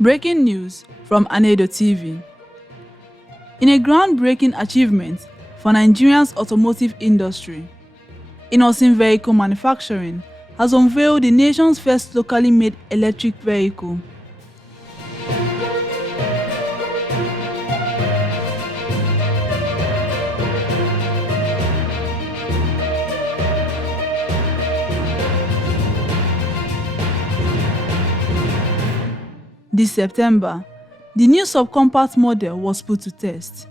Breaking news from AnaedoTV. In a groundbreaking achievement for Nigeria's automotive industry, Innoson Vehicle Manufacturing has unveiled the nation's first locally made electric vehicle. This September, the new subcompact model was put to test,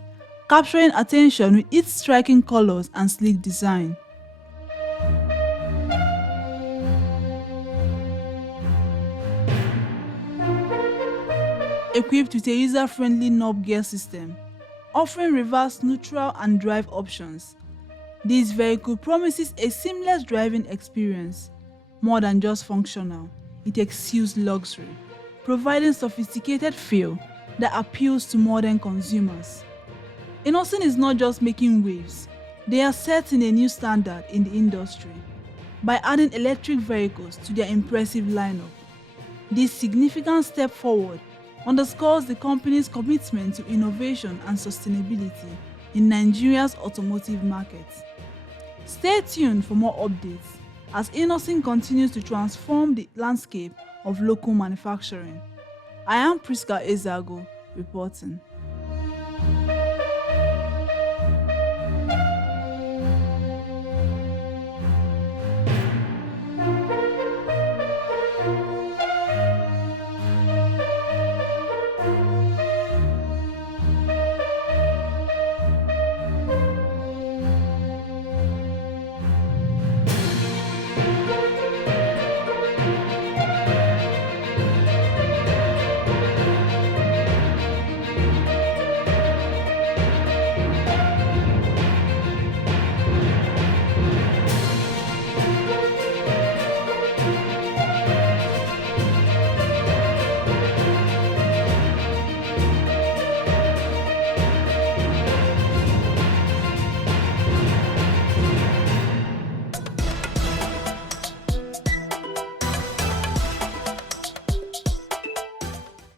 capturing attention with its striking colors and sleek design. Equipped with a user-friendly knob gear system, offering reverse, neutral and drive options, this vehicle promises a seamless driving experience. More than just functional, it exudes luxury, providing sophisticated feel that appeals to modern consumers. Innoson is not just making waves, they are setting a new standard in the industry by adding electric vehicles to their impressive lineup. This significant step forward underscores the company's commitment to innovation and sustainability in Nigeria's automotive market. Stay tuned for more updates as Innoson continues to transform the landscape of local manufacturing. I am Priska Ezago reporting.